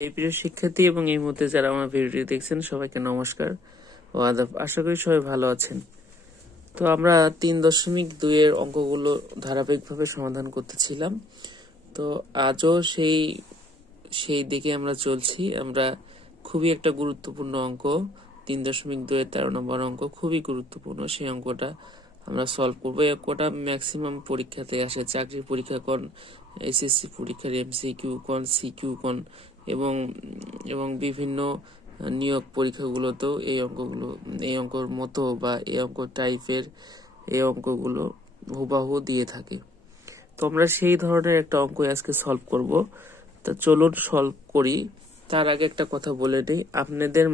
এই প্রিয় শিক্ষার্থী এবং এই মুহূর্তে যারা আমার ভিডিওটি দেখছেন, সবাইকে নমস্কার ও আদাব। আশা করি সবাই ভালো আছেন। তো আমরা তিন দশমিক দুইয়ের অঙ্কগুলো ধারাবাহিকভাবে সমাধান করতেছিলাম। তো আজও সেই সেই দিকে আমরা চলছি। আমরা খুবই একটা গুরুত্বপূর্ণ অঙ্ক, তিন দশমিক দুইয়ের তেরো নম্বর অঙ্ক, খুবই গুরুত্বপূর্ণ। সেই অঙ্কটা আমরা সলভ করব। এই অঙ্কটা ম্যাক্সিমাম পরীক্ষাতে আসে। চাকরির পরীক্ষা কোন এসএসসি পরীক্ষার এমসিকিউ কোন সিকিউ কোন এবং এবং বিভিন্ন নিয়োগ পরীক্ষাগুলোতেও এই অঙ্কগুলো, এই অঙ্কর মতো বা এই অঙ্ক টাইপের এই অঙ্কগুলো হুবাহু দিয়ে থাকে। তো আমরা সেই ধরনের একটা অঙ্ক আজকে সলভ করব। তা চলুন সলভ করি। তার আগে একটা কথা বলে নিই। আপনাদের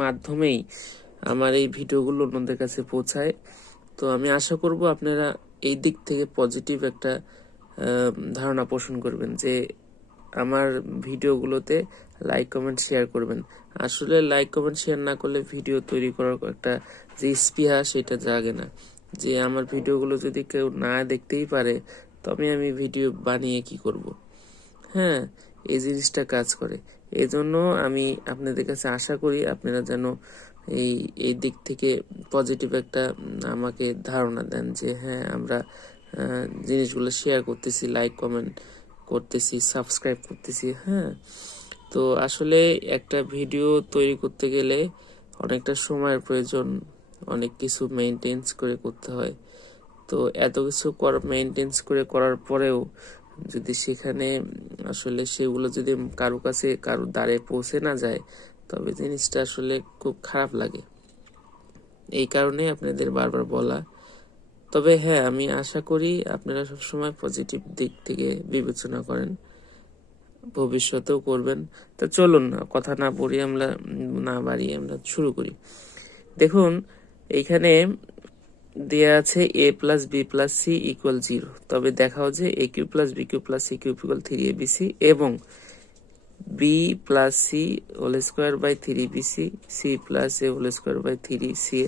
মাধ্যমেই আমার এই ভিডিওগুলো অন্যদের কাছে পৌঁছায়। তো আমি আশা করব আপনারা এই দিক থেকে পজিটিভ একটা ধারণা পোষণ করবেন যে আমার ভিডিওগুলোতে লাইক কমেন্ট শেয়ার করবেন। আসলে লাইক কমেন্ট শেয়ার না করলে ভিডিও তৈরি করার একটা যে স্পৃহা, সেটা জাগে না। যে আমার ভিডিওগুলো যদি কেউ না দেখতেই পারে, তবে আমি ভিডিও বানিয়ে কি করব। হ্যাঁ এই জিনিসটা কাজ করে। এই জন্য আমি আপনাদের কাছে আশা করি আপনারা যেন এই এই দিক থেকে পজিটিভ একটা আমাকে ধারণা দেন যে হ্যাঁ আমরা জিনিসগুলো শেয়ার করতেছি লাইক কমেন্ট করতেছি সাবস্ক্রাইব করতেছি হ্যাঁ। তো আসলে একটা ভিডিও তৈরি করতে গেলে অনেকটা সময়ের প্রয়োজন, অনেক কিছু মেনটেন্স করে করতে হয়। তো এত কিছু কর মেনটেন্স করে করার পরেও যদি সেখানে আসলে সেগুলো যদি কারও কাছে, কারও দ্বারে পৌঁছে না যায়, তবে জিনিসটা আসলে খুব খারাপ লাগে। এই কারণে আপনাদের বারবার বলা তবে হ্যাঁ আমি আশা করি আপনারা সবসময় পজিটিভ দিক থেকে বিবেচনা করেন। ভবিষ্যতেও করবেন। তা চলুন না কথা না বলি আমরা, না বাড়িয়ে আমরা শুরু করি। দেখুন এইখানে দেয়া আছে A plus B plus C equal zero তবে দেখাও যে A cube plus B cube plus C cube equal three A B C এবং B plus C whole square by three B C plus A whole square by three C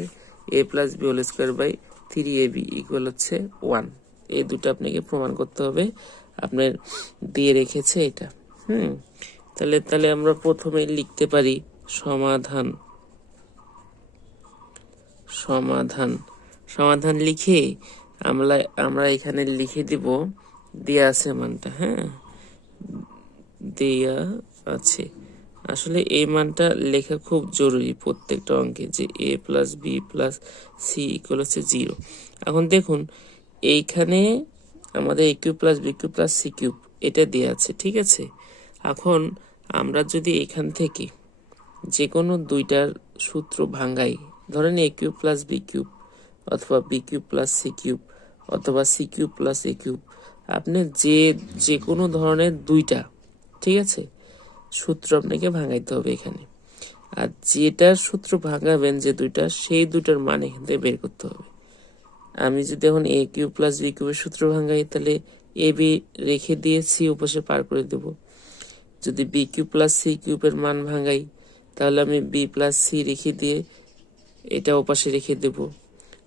A plus B whole square by three A B equal হচ্ছে one এই দুটো আপনাকে প্রমাণ করতে হবে। আপনার দিয়ে রেখেছে এটা। হুম। তাহলে তাহলে আমরা প্রথমে লিখতে পারি সমাধান। সমাধান। সমাধান লিখে আমরা আমরা এখানে লিখে দিব, দেয়া আছে মানটা হ্যাঁ? দেয়া আছে। আসলে এই মানটা লেখা খুব জরুরি প্রত্যেকটা অঙ্কে যে A plus B plus C equal হচ্ছে জিরো এখন দেখুন, এইখানে আমাদের A cube plus B cube plus C cube এটা দেওয়া আছে, ঠিক আছে? এখন আমরা যদি এখান থেকে যে কোনো দুইটার সূত্র ভাঙ্গাই ধরেন A cube plus B cube অথবা B cube plus C cube অথবা C cube plus A cube আপনি যে যে কোনো ধরনের দুইটা, ঠিক আছে? সূত্র আপনাকে ভাঙাইতে হবে এখানে। আর যেটার সূত্র ভাঙাবেন যে দুইটা, সেই দুইটার মান এখান থেকে বের করতে হবে। আমি যদি এখন এ কিউ প্লাস বি কিউবের সূত্র ভাঙাই, তাহলে এ বি রেখে দিয়ে সি উপসে পার করে দেব। যদি বি কিউ প্লাস সি কিউবের মান ভাঙাই, তাহলে আমি বি প্লাস সি রেখে দিয়ে এটা ওপাশে রেখে দেব।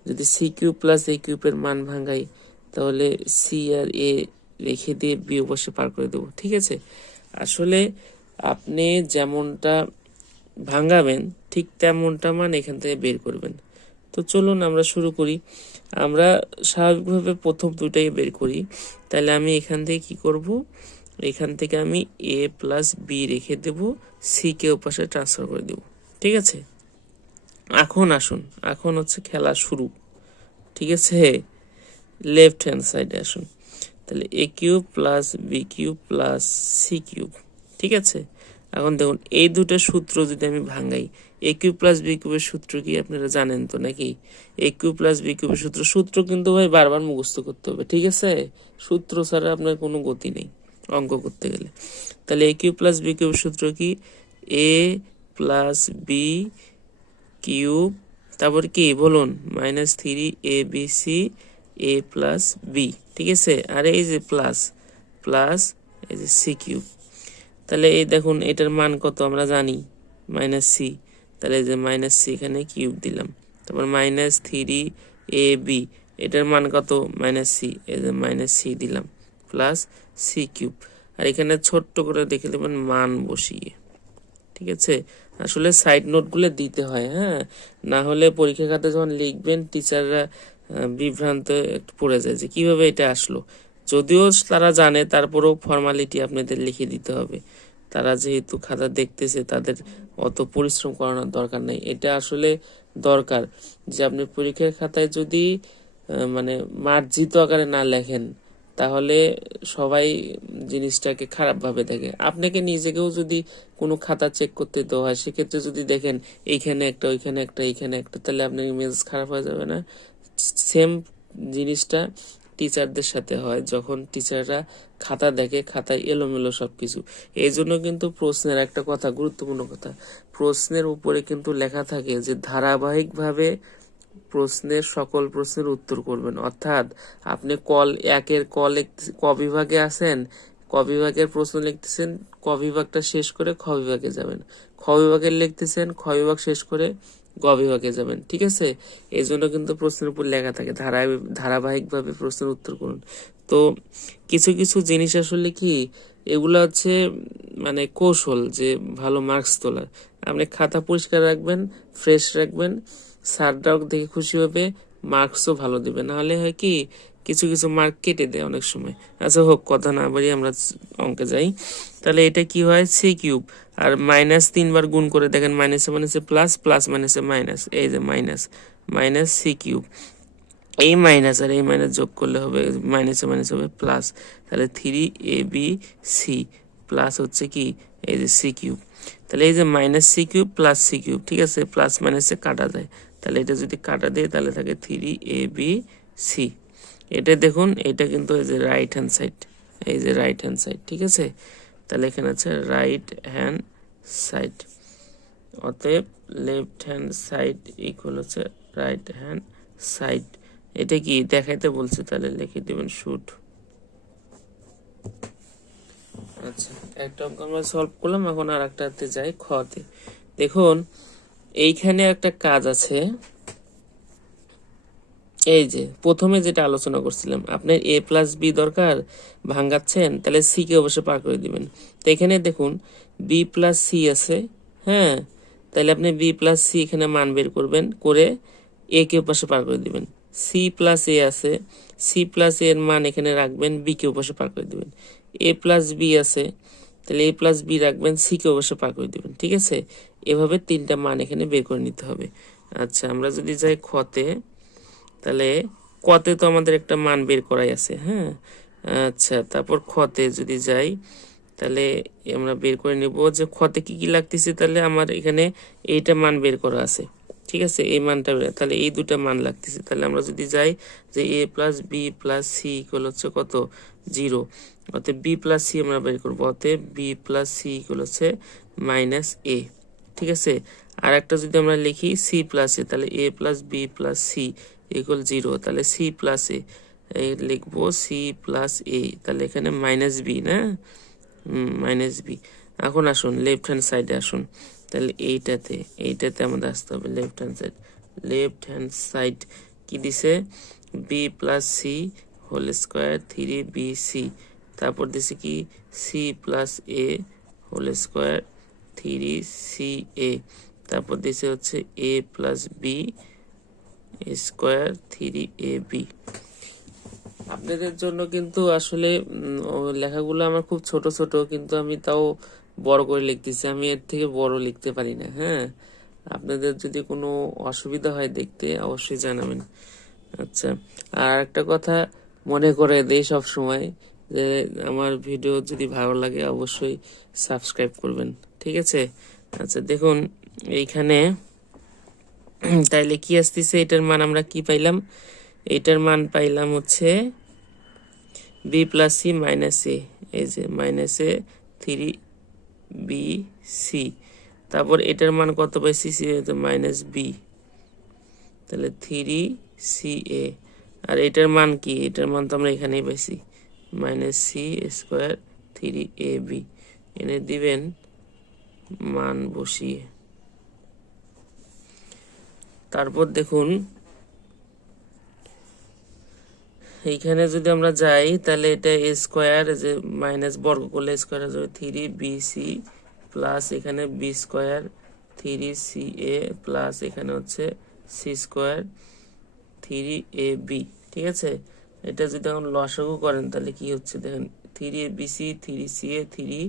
যদি সি কিউব প্লাস এ কিউবের মান ভাঙাই, তাহলে সি আর এ রেখে দিয়ে বি ওপাশে পার করে দেব। ঠিক আছে? আসলে আপনি যেমনটা ভাঙাবেন, ঠিক তেমনটা মান এখান থেকে বের করবেন। তো চলুন আমরা শুরু করি। আমরা স্বাভাবিকভাবে প্রথম দুইটাই বের করি। তাহলে আমি এখান থেকে কি করব? এখান থেকে আমি এ প্লাস বি রেখে দেব। সি কে ওপাশে ট্রান্সফার করে দেব। ঠিক আছে? এখন আসুন। এখন হচ্ছে খেলা শুরু। ঠিক আছে? লেফট হ্যান্ড সাইডে আসুন। তাহলে A cube plus B cube plus C cube ঠিক আছে? এখন দেখুন, এই দুটো সূত্র যদি আমি ভাঙাই এ কিউ প্লাস বি কিউবের সূত্র কি আপনারা জানেন তো নাকি? এ কিউ প্লাস বি কিউবের সূত্র সূত্র কিন্তু ভাই বারবার মুখস্থ করতে হবে, ঠিক আছে? সূত্র ছাড়া আপনার কোনো গতি নেই অঙ্ক করতে গেলে। তাহলে এ কিউ প্লাস বি কিউবের সূত্র কি? এ প্লাস বি কিউব তারপর কি? বলুন minus three A B C A plus B ঠিক আছে? আর এই যে প্লাস প্লাস এই যে সি কিউব তাহলে এই দেখুন, এটার মান কত আমরা জানি? মাইনাস সি তাহলে যে মাইনাস সি এখানে কিউব দিলাম। তারপর মাইনাস থ্রি এ বি এটার মান কত? মাইনাস সি এই যে মাইনাস সি দিলাম প্লাস সি কিউব আর এখানে ছোট্ট করে দেখে দেবেন মান বসিয়ে। ঠিক আছে? আসলে সাইড নোটগুলো দিতে হয় হ্যাঁ? না হলে পরীক্ষা খাতে যখন লিখবেন টিচাররা বিভ্রান্ত পড়ে যায় যে কীভাবে এটা আসলো। যদিও তারা জানে, তারপরেও ফর্মালিটি আপনাদের লিখে দিতে হবে। তারা যেহেতু খাতা দেখতেছে, তাদের অত পরিশ্রম করানোর দরকার নেই। এটা আসলে দরকার যে আপনি পরীক্ষার খাতায় যদি মানে মার্জিত আকারে না লেখেন, তাহলে সবাই জিনিসটাকে খারাপভাবে দেখে। আপনাকে নিজেকেও যদি কোনো খাতা চেক করতে দেওয়া হয়, সেক্ষেত্রে যদি দেখেন এইখানে একটা, ওইখানে একটা, এইখানে একটা, তাহলে আপনার ইমেজ খারাপ হয়ে যাবে না। সেম জিনিসটা টিচারদের সাথে হয়, যখন টিচাররা খাতা দেখে, খাতায় এলোমেলো সব কিছু এই জন্য কিন্তু প্রশ্নের একটা কথা, গুরুত্বপূর্ণ কথা, প্রশ্নের উপরে কিন্তু লেখা থাকে যে ধারাবাহিকভাবে প্রশ্নের সকল প্রশ্নের উত্তর করবেন। অর্থাৎ আপনি কল একের কল ক বিভাগে আছেন ক বিভাগের প্রশ্ন লিখতেছেন, ক বিভাগটা শেষ করে খ বিভাগে যাবেন। খ বিভাগের লিখতেছেন, খ বিভাগ শেষ করে গ বিভাগে যাবেন, ঠিক আছে? এই জন্য কিন্তু প্রশ্নের উপর লেখা থাকে ধারা ধারাবাহিকভাবে প্রশ্নের উত্তর করুন। তো কিছু কিছু জিনিস আসলে কি, এগুলো হচ্ছে মানে কৌশল যে ভালো মার্কস তোলার। আপনি খাতা পরিষ্কার রাখবেন ফ্রেশ রাখবেন স্যাররাও দেখে খুশি হবে, মার্কসও ভালো দিবে। নাহলে হয় কি, কিছু কিছু মার্ক কেটে দেয় অনেক সময়। আচ্ছা হোক, কথা না বাড়ি আমরা অঙ্কে যাই। তাহলে এটা কি হয়? C cube. আর মাইনাস তিনবার গুণ করে দেখেন, মাইনাসে মাইনাসে প্লাস প্লাস মাইনাসে মাইনাস। এই যে মাইনাস মাইনাস সি কিউব। এই মাইনাস আর এই মাইনাস যোগ করলে হবে, মাইনাসে মাইনাস হবে প্লাস। তাহলে three A B C plus হচ্ছে কি, এই যে সি কিউব। তাহলে এই যে minus C cube plus C cube, ঠিক আছে? প্লাস মাইনাসে কাটা যায়। তাহলে এটা যদি কাটা দিয়ে, তাহলে থাকে থ্রি এ বি সি এটা দেখুন, এটা কিন্তু এই যে রাইট হ্যান্ড সাইড এই যে রাইট হ্যান্ড সাইড ঠিক আছে? তাহলে এখানে আছে রাইট হ্যান্ড সাইড অতএব লেফট হ্যান্ড সাইড ইকুয়াল হচ্ছে রাইট হ্যান্ড সাইড এটা কি দেখাইতে বলছে? তাহলে লিখে দেবেন শুট আচ্ছা একটা অঙ্ক আমরা সলভ করলাম, এখন আর একটাতে যাই খতে দেখুন এইখানে একটা কাজ আছে। এই যে, প্রথমে যেটা আলোচনা করছিলাম, আপনার এ প্লাস বি দরকার, ভাঙ্গাচ্ছেন, তাহলে সি কে অবশ্যই পার করে দিবেন। তো এখানে দেখুন বি প্লাস সি আছে হ্যাঁ? তাহলে আপনি বি প্লাস সি এখানে মান বের করবেন, করে এ কে পাশে পার করে দিবেন। সি প্লাস এ আছে সি প্লাস এর মান এখানে রাখবেন বি কে পাশে পার করে দিবেন। এ প্লাস বি আছে, তাহলে এ প্লাস বি রাখবেন সি কে অবশ্যই পার করে দিবেন, ঠিক আছে? এভাবে তিনটা মান এখানে বের করে নিতে হবে। আচ্ছা আমরা যদি যাই খতে, তাহলে কতে তো আমাদের একটা মান বের করাই আছে হ্যাঁ? আচ্ছা তারপর খতে যদি যাই, তাহলে আমরা বের করে নেব যে খতে কি কি লাগতেছে, তাহলে আমার এখানে এইটা মান বের করা আছে, ঠিক আছে? এই মানটা তাহলে এই দুটা মান লাগতেছে। তাহলে আমরা যদি যাই যে A plus B plus C equal হচ্ছে কত? জিরো অতএব বি প্লাস সি আমরা বের করব, অতএব বি প্লাস সি ইকুয়াল হচ্ছে মাইনাস এ ঠিক আছে? আর একটা যদি আমরা লিখি সি প্লাস তাহলে A plus B plus C equal zero তাহলে সি প্লাস এ লিখব সি প্লাস এ তাহলে এখানে মাইনাস বি না? মাইনাস বি এখন আসুন লেফট হ্যান্ড সাইডে আসুন। তাহলে এইটাতে এইটাতে আমাদের আসতে হবে left hand side left hand side কি দিছে? B plus C whole square three B C তারপর দিছে কি? C plus A whole square three C A তারপর দিছে হচ্ছে A plus B square three A B আপনাদের জন্য কিন্তু আসলে লেখাগুলো আমার খুব ছোট ছোট, কিন্তু আমি তাও বড় করে লিখতেছি। আমি এর থেকে বড় লিখতে পারি না হ্যাঁ? আপনাদের যদি কোনো অসুবিধা হয় দেখতে অবশ্যই জানাবেন। আচ্ছা আর একটা কথা মনে করে দেই সব সময় যে আমার ভিডিও যদি ভালো লাগে অবশ্যই সাবস্ক্রাইব করবেন। ঠিক আছে? আচ্ছা দেখুন, এইখানে, তাইলে কি আসতেছে? এটার মান আমরা কি পাইলাম? এটার মান পাইলাম হচ্ছে B plus C minus A এই যে minus A three B C তারপর এটার মান কত পাইছি? সি মাইনাস বি তাহলে থ্রি সি এ আর এটার মান কি? এটার মান তো আমরা এখানেই পাইছি। Minus C square three A B এনে দিবেন মান বসিয়ে। তারপর দেখুন, এইখানে যদি আমরা যাই, তাহলে এটা এ স্কোয়ার যে মাইনাস বর্গ করলে square three B C plus এখানে B square three C A plus এখানে হচ্ছে C square three A B ঠিক আছে? এটা যদি এখন লসাগু করেন, তাহলে কি হচ্ছে? দেখেন three A B C three C A three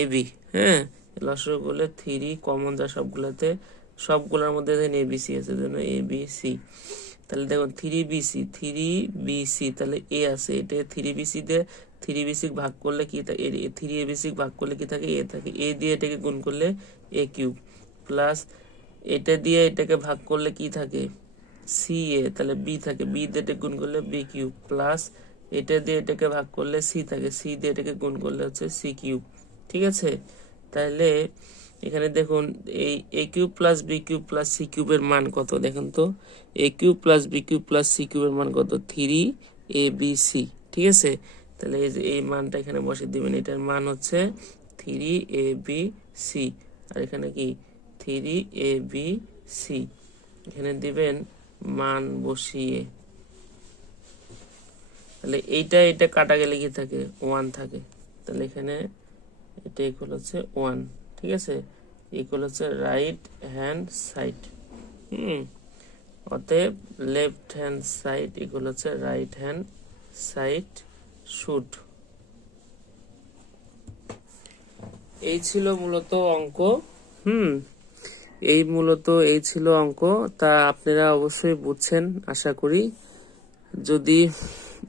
A B হ্যাঁ? লসাগু করলে থ্রি, কমন যা সবগুলোতে, সবগুলোর মধ্যে দেখেন এ বি সি আছে জন্য এ বি সি তাহলে দেখুন, three B C three B C তাহলে এ আছে, এটা থ্রি বি সি দিয়ে থ্রি বি সি ভাগ করলে কি থাকে থ্রি এ বি সি ভাগ করলে কি থাকে এ থাকে এ দিয়ে এটাকে গুণ করলে এ কিউব। প্লাস এটা দিয়ে এটাকে ভাগ করলে কি থাকে সি এ তাহলে বি থাকে বি দিয়ে এটা গুণ করলে বি কিউব। প্লাস এটা দিয়ে এটাকে ভাগ করলে সি থাকে সি দিয়ে এটাকে গুণ করলে হচ্ছে সি কিউব। ঠিক আছে? তাহলে এখানে দেখুন, এই A cube plus B cube plus C কিউবের মান কত? দেখুন তো A cube plus B cube plus C কিউবের মান কত? থ্রি এ বি সি ঠিক আছে? তাহলে এই যে এই মানটা এখানে বসে দিবেন, এটার মান হচ্ছে থ্রি এ বি সি আর এখানে কি? থ্রি এ বি সি এখানে দিবেন মান বসিয়ে। তাহলে এইটা এটা কাটা গেলে কি থাকে? ওয়ান থাকে। তাহলে এখানে এটা ইকুয়াল হচ্ছে ওয়ান ঠিক আছে? ইকুয়াল হচ্ছে রাইট হ্যান্ড সাইড হুম? অতএব লেফট হ্যান্ড সাইড ইকুয়াল হচ্ছে রাইট হ্যান্ড সাইড শুট এই ছিল মূলত অঙ্ক, হুম? এই মূলত, এই ছিল অঙ্ক, তা আপনারা অবশ্যই বুঝছেন, আশা করি। যদি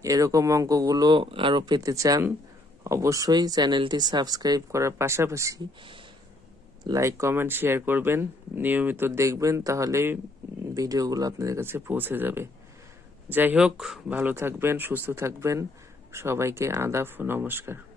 এরকম অঙ্কগুলো আরও পেতে চান অবশ্যই চ্যানেলটি সাবস্ক্রাইব করার পাশাপাশি লাইক, কমেন্ট, শেয়ার করবেন। নিয়মিত দেখবেন, তাহলে ভিডিওগুলো আপনাদের কাছে পৌঁছে যাবে। যাই হোক, ভালো থাকবেন, সুস্থ থাকবেন। সবাইকে আদাফ নমস্কার।